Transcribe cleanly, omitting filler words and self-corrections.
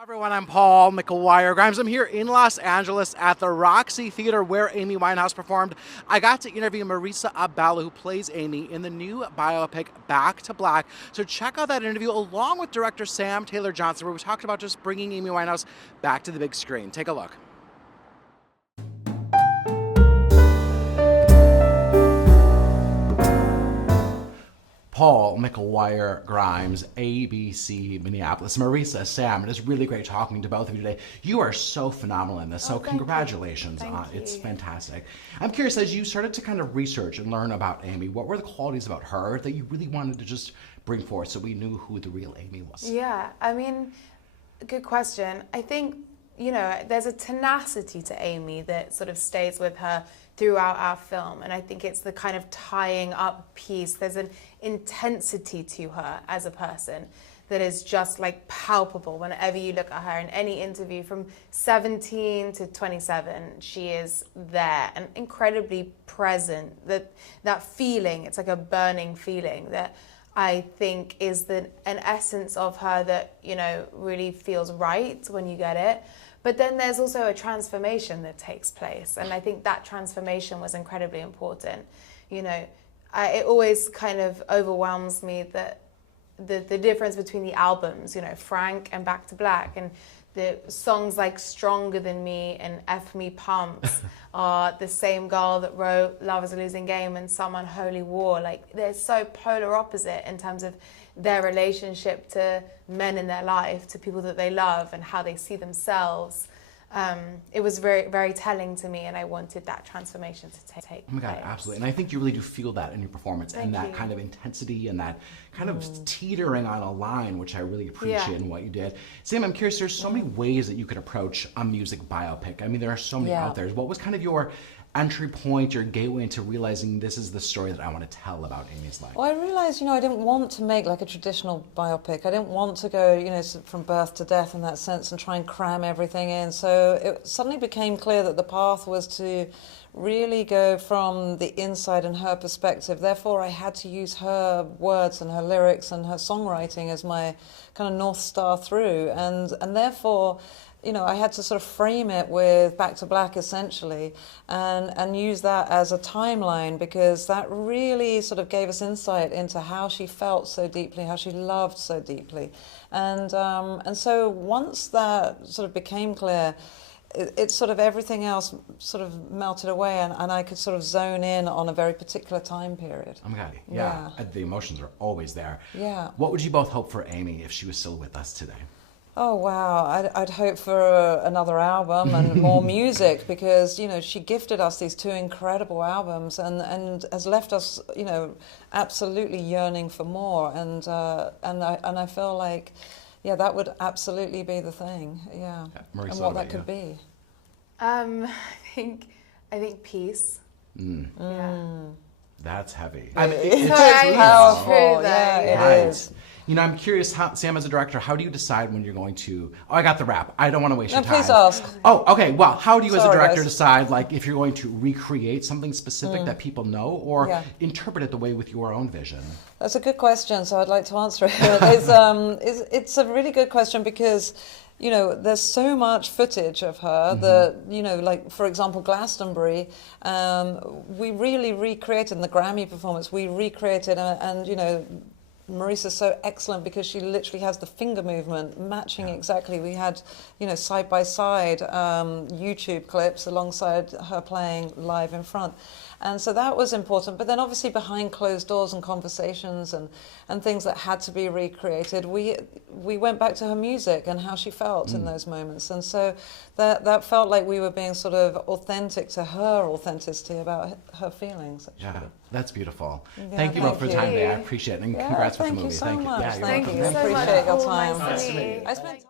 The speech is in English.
Everyone, I'm Paul McGuire-Grimes. I'm here in Los Angeles at the Roxy Theater where Amy Winehouse performed. I got to interview Marisa Abela, who plays Amy in the new biopic Back to Black. So check out that interview along with director Sam Taylor Johnson, where we talked about just bringing Amy Winehouse back to the big screen. Take a look. Paul McGuire-Grimes, ABC Minneapolis. Marisa, Sam, it is really great talking to both of you today. You are so phenomenal in this, so congratulations. It's fantastic. I'm curious, as you started to kind of research and learn about Amy, what were the qualities about her that you really wanted to just bring forth so we knew who the real Amy was? Yeah, I mean, good question. I think, you know, there's a tenacity to Amy that sort of stays with her throughout our film, and I think it's the kind of tying up piece. There's an intensity to her as a person that is just like palpable whenever you look at her in any interview. From 17 to 27, she is there and incredibly present. That feeling, it's like a burning feeling that I think is an essence of her that, you know, really feels right when you get it. But then there's also a transformation that takes place, and I think that transformation was incredibly important. You know, it always kind of overwhelms me that the difference between the albums, you know, Frank and Back to Black, and the songs like Stronger Than Me and F Me Pumps are the same girl that wrote Love Is a Losing Game and Some Unholy War. Like, they're so polar opposite in terms of their relationship to men in their life, to people that they love, and how they see themselves. It was very, very telling to me, and I wanted that transformation to take place. Oh my God, absolutely. And I think you really do feel that in your performance, and that kind of intensity and that kind of teetering on a line, which I really appreciate in what you did. Sam, I'm curious, there's so many ways that you could approach a music biopic. I mean, there are so many out there. What was kind of your entry point, your gateway into realizing this is the story that I want to tell about Amy's life? Well, I realized, you know, I didn't want to make like a traditional biopic. I didn't want to go, you know, from birth to death in that sense and try and cram everything in. So it suddenly became clear that the path was to really go from the inside and her perspective. Therefore, I had to use her words and her lyrics and her songwriting as my kind of North Star through. And therefore, you know, I had to sort of frame it with Back to Black, essentially, and use that as a timeline, because that really sort of gave us insight into how she felt so deeply, how she loved so deeply. And so once that sort of became clear, it's sort of everything else sort of melted away, and I could sort of zone in on a very particular time period. Oh my God, yeah. The emotions are always there. Yeah. What would you both hope for Amy if she was still with us today? Oh wow, I'd hope for another album and more music, because, you know, she gifted us these two incredible albums and has left us, you know, absolutely yearning for more, and I feel like, yeah, that would absolutely be the thing, Marisa, and what that could be. I think peace. That's heavy. I mean, It's powerful. It is. You know, I'm curious, Sam, as a director, how do you decide when you're going to... Oh, I got the rap. I don't want to waste your time. Please ask. Oh, okay. Well, how do you as a director decide, like, if you're going to recreate something specific that people know, or interpret it the way with your own vision? That's a good question, so I'd like to answer it. It's a really good question, because, you know, there's so much footage of her that, you know, like, for example, Glastonbury, we really recreated in the Grammy performance, we recreated, and you know, Marisa's so excellent because she literally has the finger movement matching exactly. We had, you know, side-by-side YouTube clips alongside her playing live in front. And so that was important. But then obviously behind closed doors and conversations and things that had to be recreated, we went back to her music and how she felt in those moments. And so that felt like we were being sort of authentic to her authenticity about her feelings, actually. Yeah, that's beautiful. Yeah, thank you both for the time today. I appreciate it. And congrats with the movie. Thank you so much. Yeah, Thank you. so much. Appreciate your time. Nice to meet you. I spent